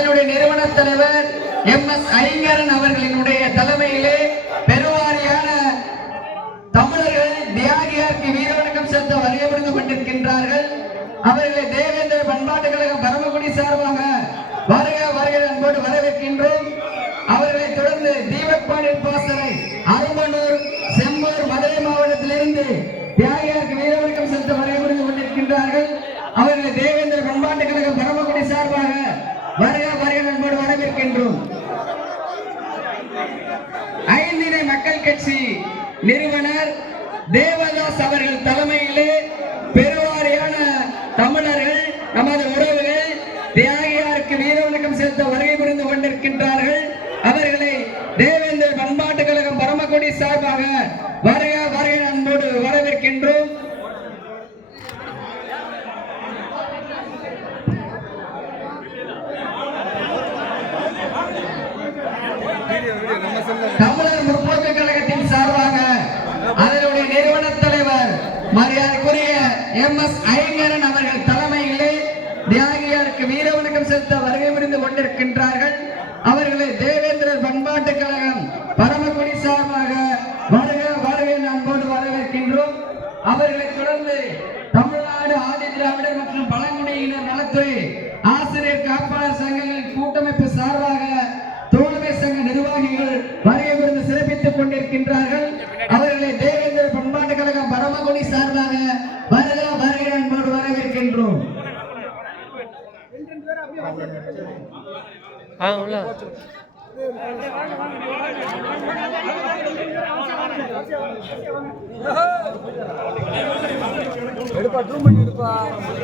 அதனுடைய நிறுவன தலைவர் MS ஐங்கரன் அவர்களினுடைய தலைமையிலே பெருவாரியான தமிழர்கள் தியாகியாருக்கு வீரவணக்கம் செலுத்த வருகை புரிந்து கொண்டிருக்கின்றார்கள். அவர்களை தேவேந்திர பண்பாட்டு கழகம் பரமக்குடி சார்பாக வருக வருக அன்போடு வரவேற்கின்றோம். அவர்களை தொடர்ந்து தீபக் பாண்டியன் பாசறை அருமனூர் செம்பூர் மதுரை மாவட்டத்திலிருந்து தியாகியாருக்கு வீரவணக்கம் செலுத்த வருகை புரிந்து கொண்டிருக்கின்றார்கள். அவர்களை தேவேந்திர பண்பாட்டு கழகம் பரமக்குடி சார்பாக வருக வருக அன்போடு வரவேற்கின்றோம். ஐந்திணை மக்கள் கட்சி நிறுவனர் தேவதாஸ் அவர்கள் தலைமையிலே பெருவாரியான தமிழர்கள் நமது உறவுகள் தியாகியாருக்கு வீரவணக்கம் செலுத்த வருகை புரிந்து கொண்டிருக்கின்றார்கள். அவர்களை தேவேந்திர பண்பாட்டு கழகம் பரமக்குடி சார்பாக வருக வருக அன்போடு வரவேற்கின்றோம். தமிழர் முற்போக்கு கழகத்தின் சார்பாக அதனுடைய நிறுவன தலைவர் மரியாதைக்குரிய MS ஐங்கரன் அவர்கள் தலைமையிலே தியாகியாருக்கு வீரவணக்கம் செலுத்த வருகை புரிந்து கொண்டிருக்கின்றார்கள். அவர்களை தேவேந்திர பண்பாட்டு கழகம் பரமக்குடி சார்பாக வருக வருக அன்போடு வரவேற்கின்றோம். அவர்களை தொடர்ந்து தமிழ்நாடு ஆதி திராவிடர் மற்றும் பழங்குடியினர் நலத்துறை ஆசிரியர் காப்பாளர் சங்கங்களின் கூட்டமைப்பு சார்பாக தோழமை சங்க நிர்வாகிகள் வருகை புரிந்து சிறப்பித்துக் கொண்டிருக்கின்றார்கள். அவர்களை தேவேந்திர பண்பாட்டு கழகம் பரமக்குடி சார்பாக வருக வருக அன்போடு வரவேற்கின்றோம்.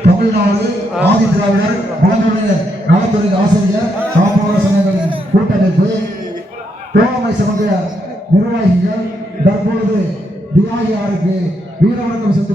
தமிழ்நாடு ஆதி திராவிடர் பழங்குடியினர் நலத்துறை ஆசிரியர் காப்பாளர் சங்கங்களின் கூட்டமைப்பு தோழமை சங்க நிர்வாகிகள் தற்பொழுது தியாகியாருக்கு வீரவணக்கம் செலுத்த